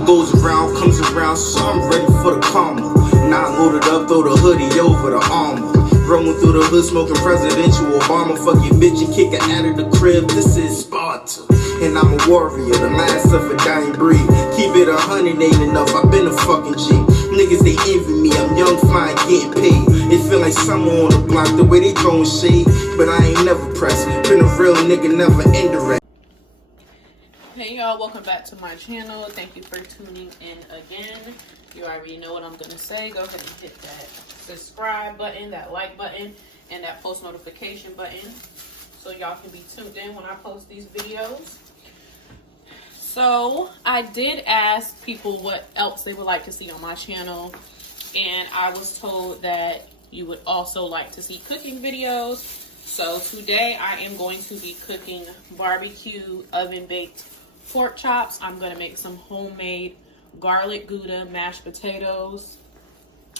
What goes around comes around, so I'm ready for the karma. Not loaded up, throw the hoodie over the armor. Roaming through the hood, smoking presidential Obama. Fuck your bitch and kick her out of the crib, this is Sparta. And I'm a warrior, the last of a dying breed. Keep it 100, ain't enough, I've been a fucking G. Niggas, they envy me, I'm young, flying, getting paid. It feel like summer on the block, the way they throwing shade. But I ain't never pressed, been a real nigga, never indirect. Hey y'all, welcome back to my channel. Thank you for tuning in again. You already know what I'm gonna say. Go ahead and hit that subscribe button, that like button, and that post notification button so y'all can be tuned in when I post these videos. So I did ask people what else they would like to see on my channel, and I was told that you would also like to see cooking videos. So today I am going to be cooking barbecue oven baked pork chops. I'm going to make some homemade garlic Gouda mashed potatoes.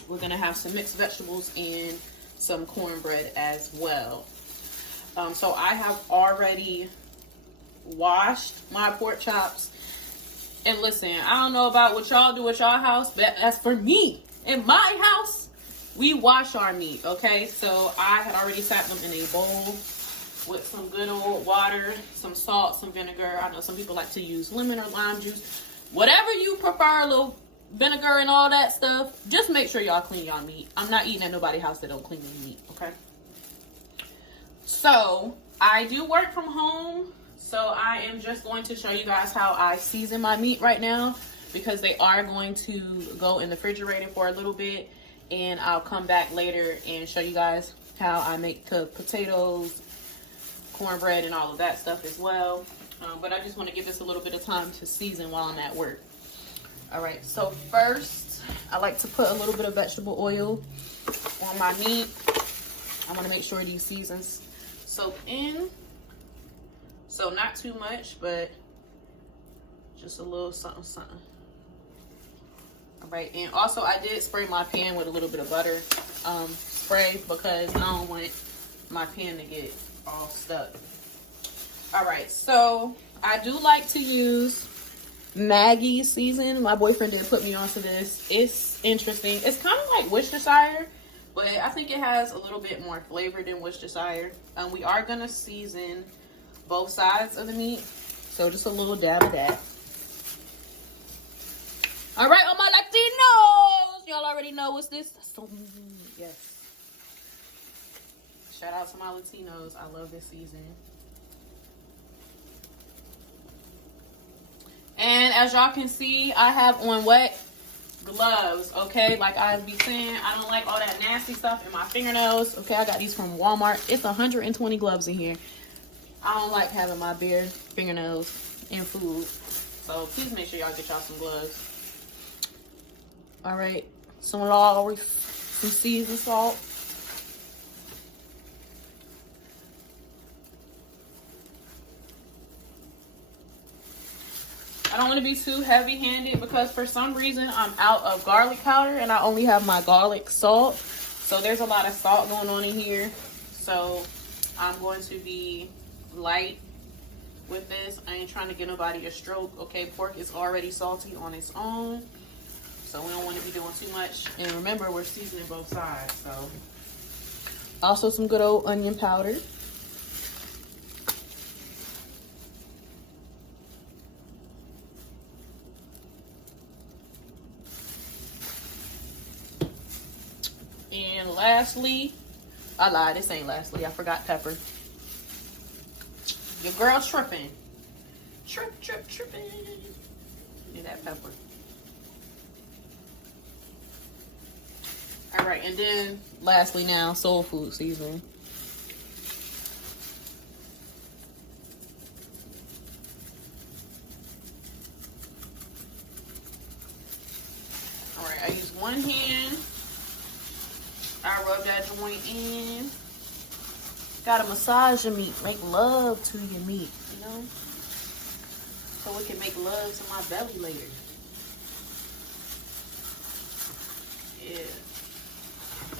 We're going to have some mixed vegetables and some cornbread as well. So I have already washed my pork chops. And listen, I don't know about what y'all do at y'all house, but as for me, in my house, we wash our meat, okay? So I had already sat them in a bowl with some good old water, some salt, some vinegar. I know some people like to use lemon or lime juice. Whatever you prefer, a little vinegar and all that stuff. Just make sure y'all clean y'all meat. I'm not eating at nobody's house that don't clean their meat, okay? So I do work from home. So I am just going to show you guys how I season my meat right now, because they are going to go in the refrigerator for a little bit. And I'll come back later and show you guys how I make the potatoes, cornbread, and all of that stuff as well. But I just want to give this a little bit of time to season while I'm at work. All right, so first I like to put a little bit of vegetable oil on my meat. I want to make sure these seasons soak in. So not too much, but just a little something, something. All right, and also I did spray my pan with a little bit of butter spray, because I don't want my pan to get all stuck. All right, so I do like to use Maggi season. My boyfriend did put me onto this. It's interesting. It's kind of like Worcestershire, but I think it has a little bit more flavor than Worcestershire. We are gonna season both sides of the meat, so just a little dab of that. All right, all my Latinos, y'all already know what's this. So, yes. Shout out to my Latinos. I love this season. And as y'all can see, I have on wet gloves, okay? Like I be saying, I don't like all that nasty stuff in my fingernails, okay? I got these from Walmart. It's 120 gloves in here. I don't like having my bare fingernails in food. So please make sure y'all get y'all some gloves. All right, some seasoned salt. I don't want to be too heavy-handed, because for some reason I'm out of garlic powder and I only have my garlic salt. So there's a lot of salt going on in here. So I'm going to be light with this. I ain't trying to get nobody a stroke, okay? Pork is already salty on its own, so we don't want to be doing too much. And remember, we're seasoning both sides. So also some good old onion powder. And lastly, I lied, this ain't lastly, I forgot pepper. Your girl's tripping. Tripping. Do that pepper. All right, and then lastly now, soul food seasoning. All right, I use one hand. I rub that joint in. Gotta massage your meat. Make love to your meat, you know? So we can make love to my belly later. Yeah.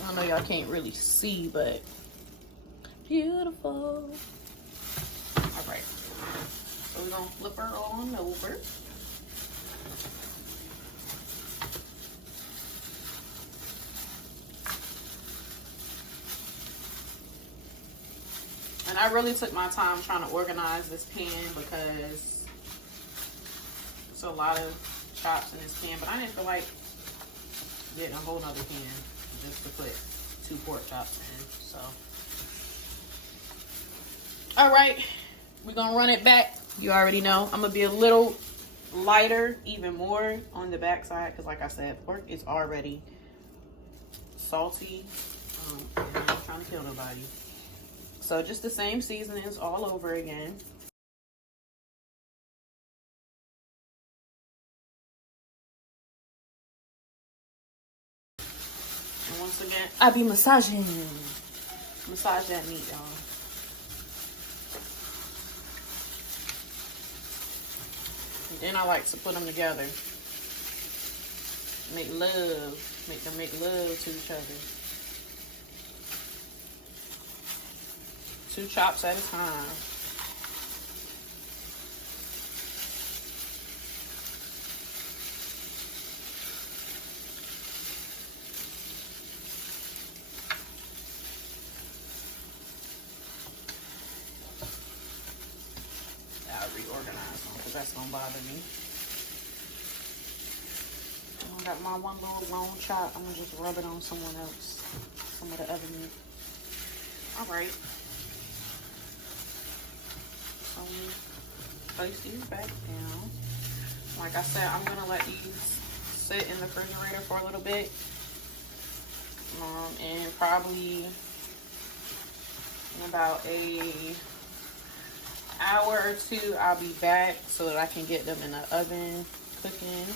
I know y'all can't really see, but beautiful. All right. So we're gonna flip her on over. I really took my time trying to organize this pan because it's a lot of chops in this pan, but I didn't feel like getting a whole nother pan just to put 2 pork chops in. So, all right, we're gonna run it back. You already know I'm gonna be a little lighter, even more on the back side, because like I said, pork is already salty, and I'm not trying to kill nobody. So just the same seasonings all over again. And once again, I be massaging that meat, y'all. And then I like to put them together. Make them make love to each other. 2 chops at a time. I'll reorganize them because that's gonna bother me. I got my one little long chop. I'm gonna just rub it on someone else, some of the other meat. All right. So place these back down. Like I said, I'm gonna let these sit in the refrigerator for a little bit, and probably in about a hour or 2, I'll be back so that I can get them in the oven cooking.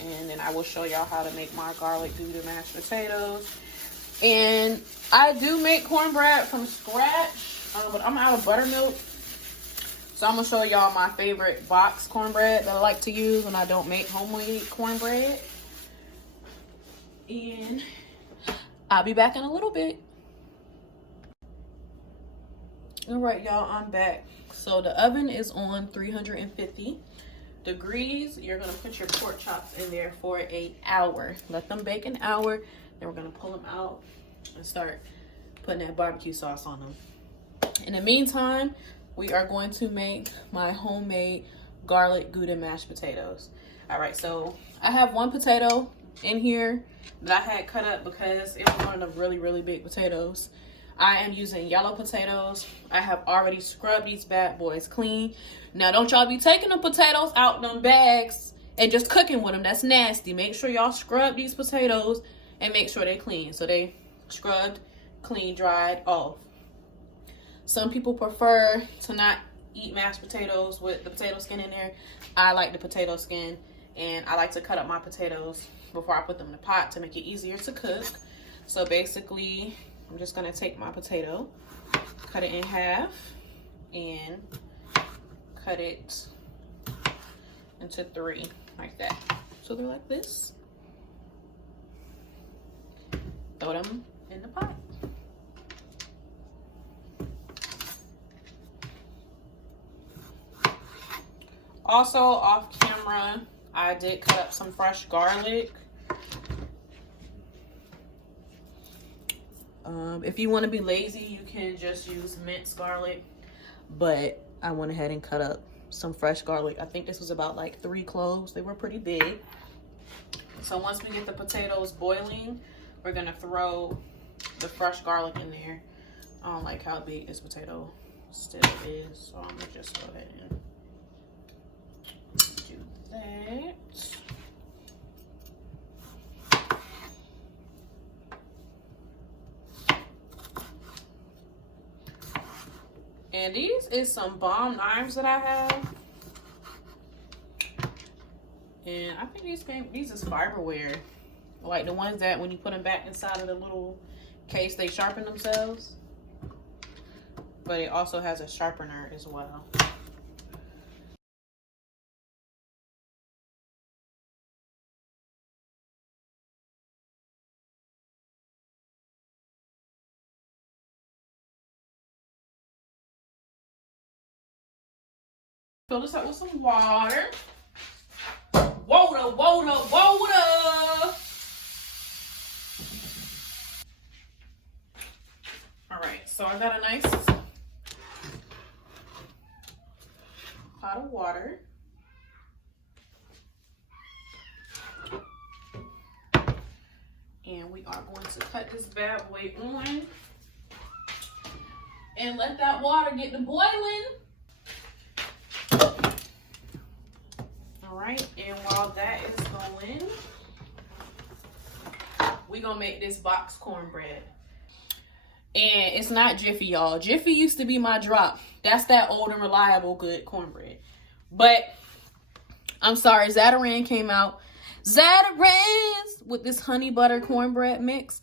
And then I will show y'all how to make my garlic Gouda mashed potatoes. And I do make cornbread from scratch, but I'm out of buttermilk. So I'm going to show y'all my favorite box cornbread that I like to use when I don't make homemade cornbread. And I'll be back in a little bit. All right, y'all, I'm back. So the oven is on 350 degrees. You're gonna put your pork chops in there for an hour. Let them bake an hour. Then we're gonna pull them out and start putting that barbecue sauce on them. In the meantime, we are going to make my homemade garlic Gouda mashed potatoes. All right, so I have 1 potato in here that I had cut up because it was one of the really big potatoes. I am using yellow potatoes. I have already scrubbed these bad boys clean. Now, don't y'all be taking the potatoes out them bags and just cooking with them. That's nasty. Make sure y'all scrub these potatoes and make sure they clean. So they scrubbed, clean, dried off. Some people prefer to not eat mashed potatoes with the potato skin in there. I like the potato skin, and I like to cut up my potatoes before I put them in the pot to make it easier to cook. So basically, I'm just gonna take my potato, cut it in half, and cut it into 3 like that. So they're like this. Throw them in the pot. Also, off camera, I did cut up some fresh garlic. If you want to be lazy, you can just use minced garlic, but I went ahead and cut up some fresh garlic. I think this was about like 3 cloves. They were pretty big. So once we get the potatoes boiling, we're gonna throw the fresh garlic in there. I don't like how big this potato still is, so I'm gonna just go ahead and do that. And these is some bomb knives that I have. And I think these is fiberware. Like the ones that when you put them back inside of the little case, they sharpen themselves. But it also has a sharpener as well. Fill this up with some water. Water. All right, so I got a nice cut this bad boy on and let that water get to boiling. All right, and while that is going, we gonna make this box cornbread. And it's not Jiffy, y'all. Jiffy used to be my drop. That's that old and reliable good cornbread. But I'm sorry, Zatarain came out. Zatarain's with this honey butter cornbread mix.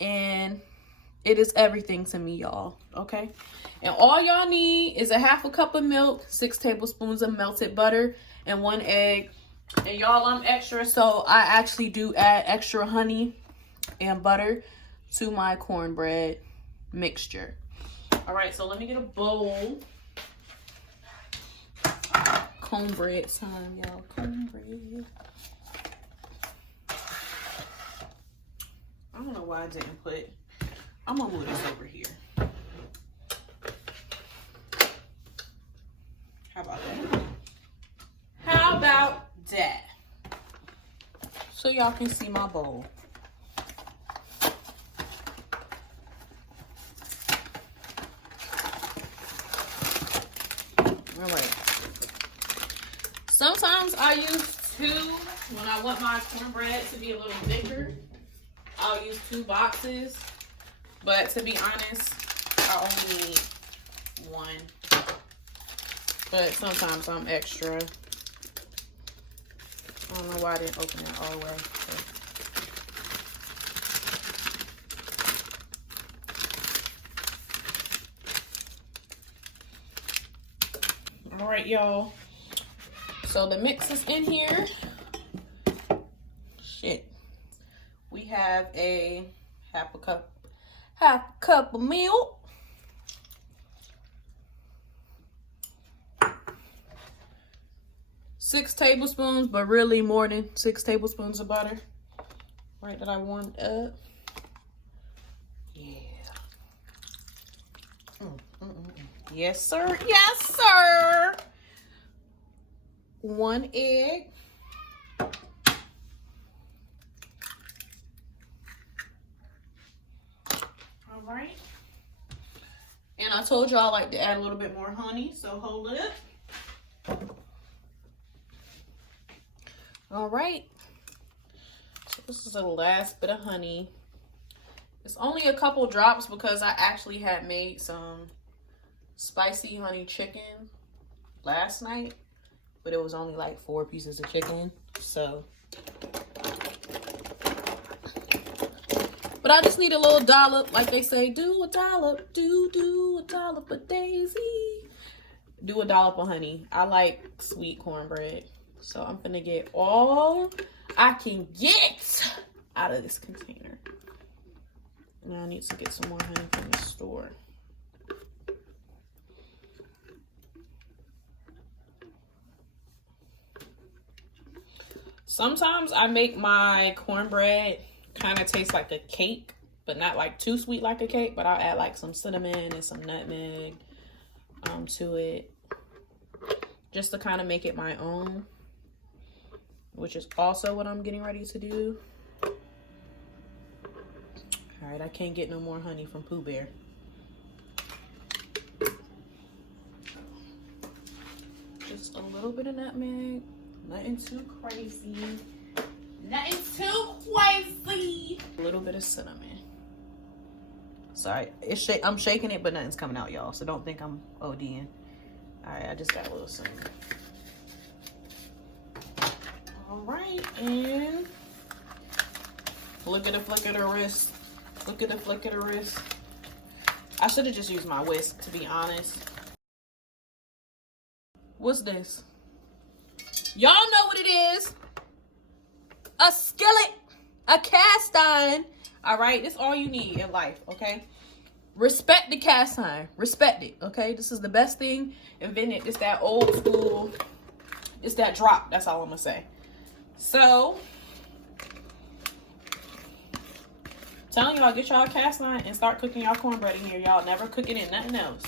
And it is everything to me, y'all. Okay? And all y'all need is a 1/2 cup of milk, 6 tablespoons of melted butter, and 1 egg. And y'all, I'm extra, so I actually do add extra honey and butter to my cornbread mixture. All right, so let me get a bowl. Cornbread time, y'all. Cornbread. I don't know why I didn't put. I'm gonna move this over here. How about that? How about that? So y'all can see my bowl. All right. Sometimes I use 2 when I want my cornbread to be a little thicker. I'll use 2 boxes, but to be honest, I only need 1. But sometimes I'm extra. I don't know why I didn't open it all the way. All right, y'all. So the mix is in here. Shit. We have a 1/2 cup of milk. Six tablespoons, but really more than 6 tablespoons of butter. Right, that I warmed up. Yeah. Yes, sir. Yes, sir. 1 egg. All right. And I told you I like to add a little bit more honey, so hold it. All right. So this is the last bit of honey. It's only a couple drops because I actually had made some spicy honey chicken last night, but it was only like 4 pieces of chicken. So, but I just need a little dollop, like they say, do a dollop, do a dollop of Daisy. Do a dollop of honey. I like sweet cornbread. So I'm gonna get all I can get out of this container. Now I need to get some more honey from the store. Sometimes I make my cornbread kind of taste like a cake, but not like too sweet like a cake, but I'll add like some cinnamon and some nutmeg to it, just to kind of make it my own, which is also what I'm getting ready to do. All right, I can't get no more honey from Pooh Bear. Just a little bit of nutmeg, nothing too crazy. Nothing too crazy. A little bit of cinnamon. Sorry, I'm shaking it, but nothing's coming out, y'all. So don't think I'm ODing. All right, I just got a little cinnamon. All right, and look at the flick of the wrist. Look at the flick of the wrist. I should have just used my whisk, to be honest. What's this? Y'all know what it is. A skillet, a cast iron. All right, this is all you need in life, okay? Respect the cast iron. Respect it, okay? This is the best thing invented. It's that old school. It's that drop. That's all I'm gonna say. So, telling y'all, get y'all cast iron and start cooking y'all cornbread in here. Y'all never cook it in nothing else.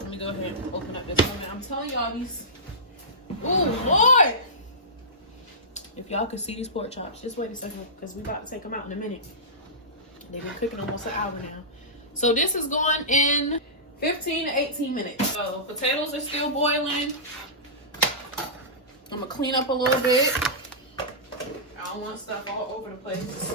Let me go ahead and open up this one. I'm telling y'all these. Oh Lord! If y'all could see these pork chops, just wait a second, because we about to take them out in a minute. They've been cooking almost an hour now. So this is going in 15 to 18 minutes. So potatoes are still boiling. I'm gonna clean up a little bit. I don't want stuff all over the place.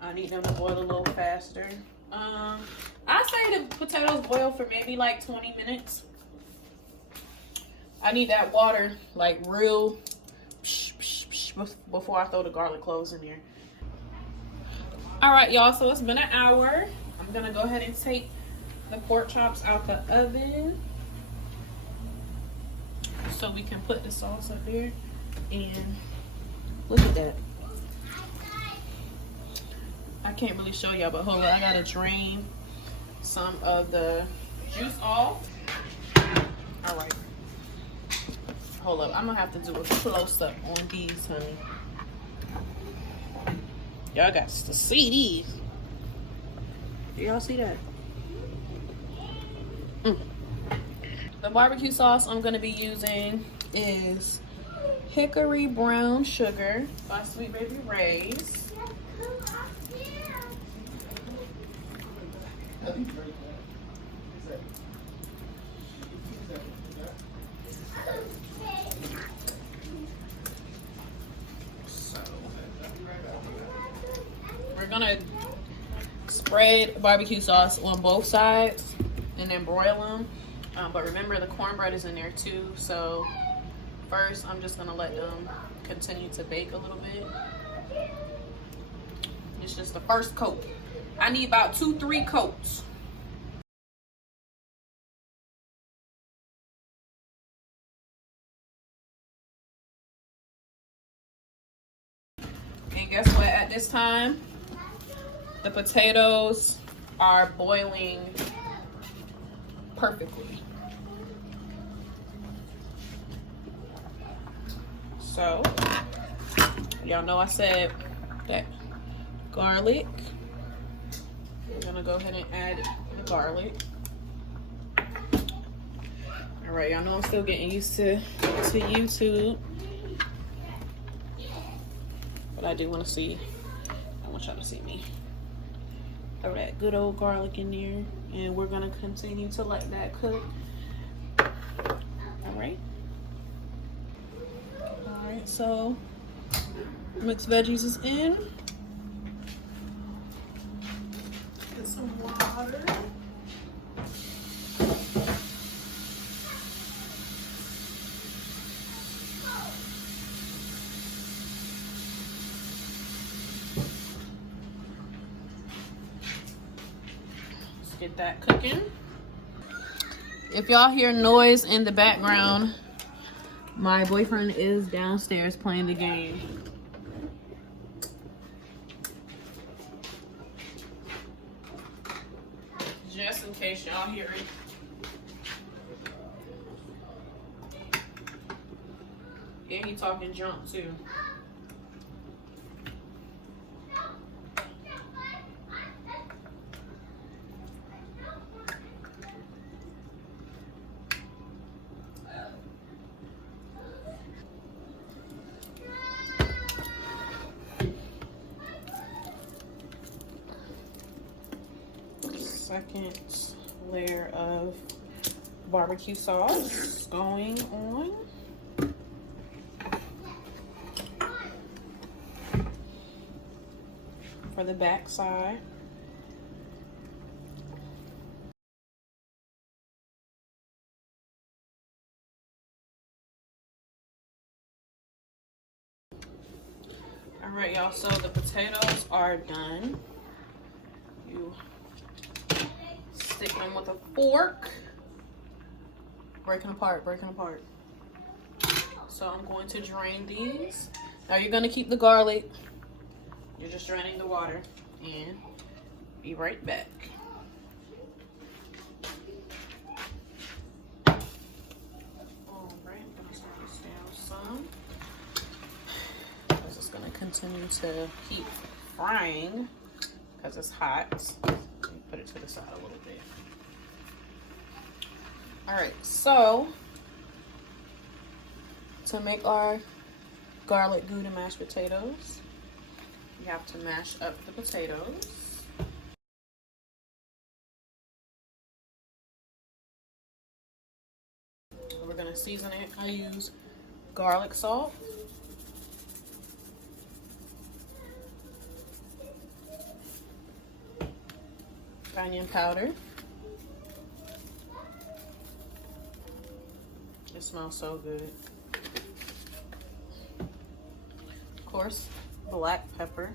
I need them to boil a little faster. I say the potatoes boil for maybe like 20 minutes. I need that water like real before I throw the garlic cloves in there. All right, y'all, so it's been an hour. I'm gonna go ahead and take the pork chops out the oven so we can put the sauce up there. And look at that. I can't really show y'all, but hold on, I gotta drain some of the juice off. All right, hold up, I'm gonna have to do a close-up on these, honey. Y'all got to see these. Do y'all see that? The barbecue sauce I'm gonna be using is Hickory Brown Sugar by Sweet Baby Ray's. We're gonna spread barbecue sauce on both sides and then broil them. But remember, the cornbread is in there too. So first, I'm just gonna let them continue to bake a little bit. It's just the first coat. I need about 2-3 coats. And guess what? At this time, the potatoes are boiling perfectly. So, y'all know I said that garlic. We're gonna go ahead and add the garlic. All right, y'all know I'm still getting used to YouTube. But I do want to see, I want y'all to see me. Throw that good old garlic in there, and we're gonna continue to let that cook. All right. All right, so mixed veggies is in. Get some water. Get that cooking. If y'all hear noise in the background, my boyfriend is downstairs playing the game. Just in case y'all hear it. And he talking junk too. Second layer of barbecue sauce going on. For the back side. All right, y'all, so the potatoes are done. You stick them with a fork. Breaking apart. So I'm going to drain these. Now you're gonna keep the garlic. You're just draining the water, and be right back. All right, I'm gonna start this down some. This is gonna continue to keep frying because it's hot. Let me put it to the side a little bit. All right, so to make our garlic Gouda mashed potatoes, you have to mash up the potatoes. We're gonna season it. I use garlic salt, onion powder. It smells so good. Of course, black pepper.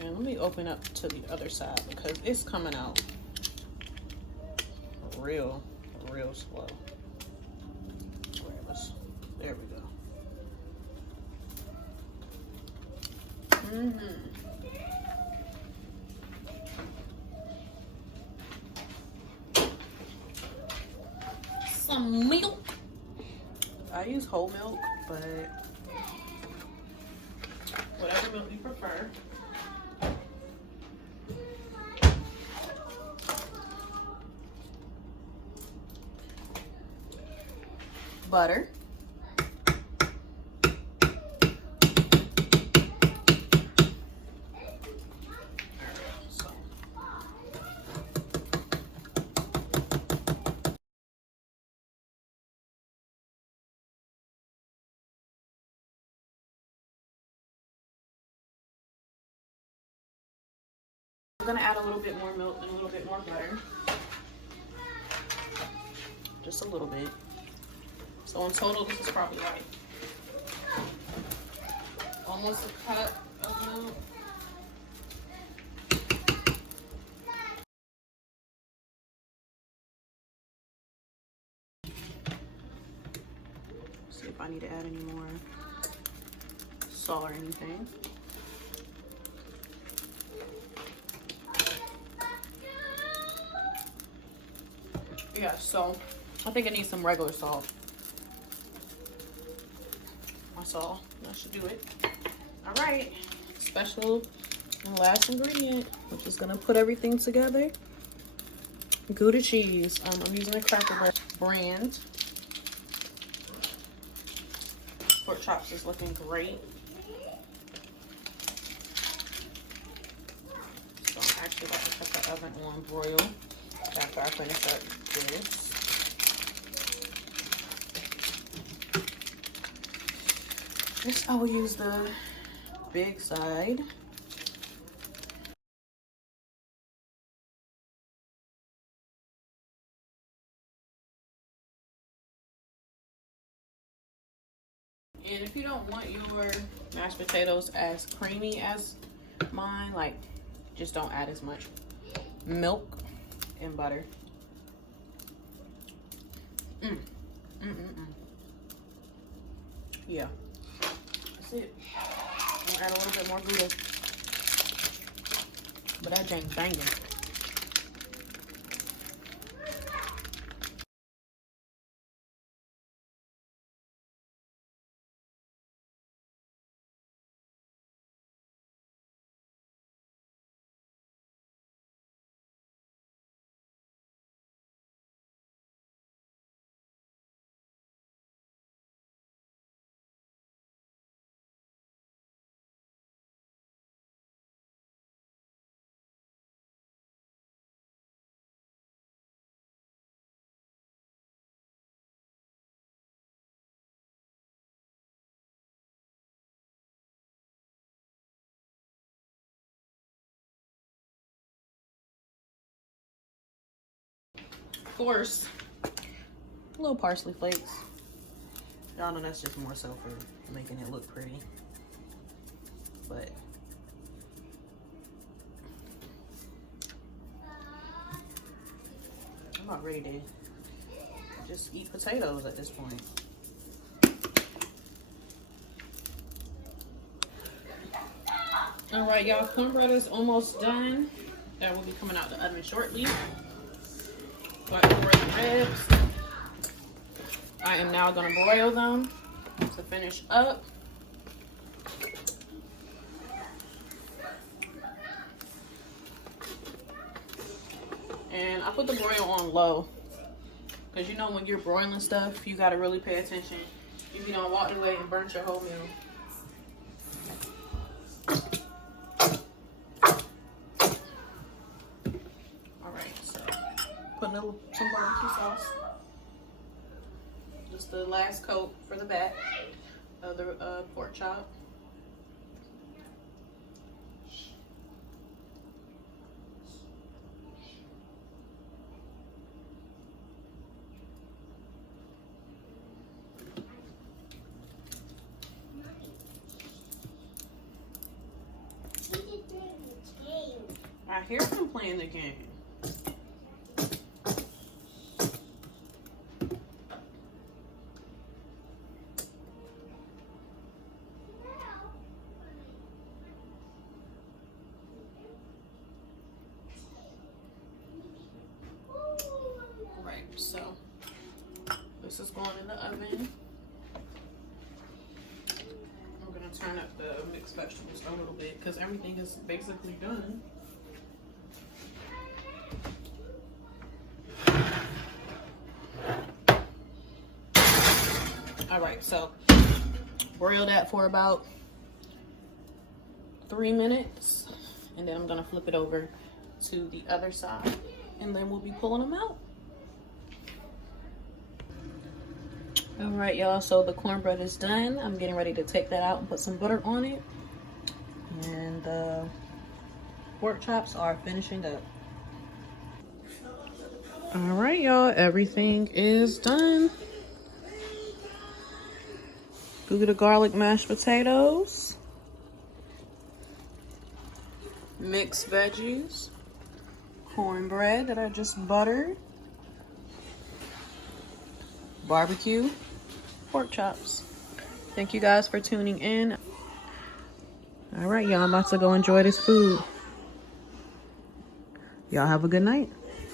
And let me open up to the other side because it's coming out real slow. There we go. Some milk. I use whole milk, but whatever milk you prefer. Butter. I'm gonna add a little bit more milk and a little bit more butter. Just a little bit. So in total, this is probably like almost a cup of milk. See if I need to add any more salt or anything. Yeah, so I think it needs some regular salt. That's all. That should do it. All right. Special and last ingredient, which is gonna put everything together. Gouda cheese. I'm using a Cracker Barrel brand. Pork chops is looking great. So I'm actually about to put the oven on broil after I finish up this. Next, I will use the big side. And if you don't want your mashed potatoes as creamy as mine, like, just don't add as much milk and butter. Yeah, that's it. I'm gonna add a little bit more Gouda, but that thing's banging. Of course, a little parsley flakes. Y'all know that's just more so for making it look pretty. But I'm not ready to just eat potatoes at this point. All right, y'all, cornbread is almost done. That will be coming out the oven shortly. Got the ribs. I am now gonna broil them to finish up. And I put the broil on low. Because you know when you're broiling stuff, you got to really pay attention. If you don't walk away and burn your whole meal. Alright, so put some barbecue sauce. Just the last coat for the back of the pork chop. I hear him playing the game. Right, so this is going in the oven. I'm gonna turn up the mixed vegetables a little bit because everything is basically done. All right, so broil that for about 3 minutes, and then I'm gonna flip it over to the other side, and then we'll be pulling them out. All right, y'all, so the cornbread is done. I'm getting ready to take that out and put some butter on it, and the pork chops are finishing up. All right, y'all, everything is done. Gouda garlic mashed potatoes, mixed veggies, cornbread that I just buttered, barbecue, pork chops. Thank you guys for tuning in. All right, y'all, I'm about to go enjoy this food. Y'all have a good night.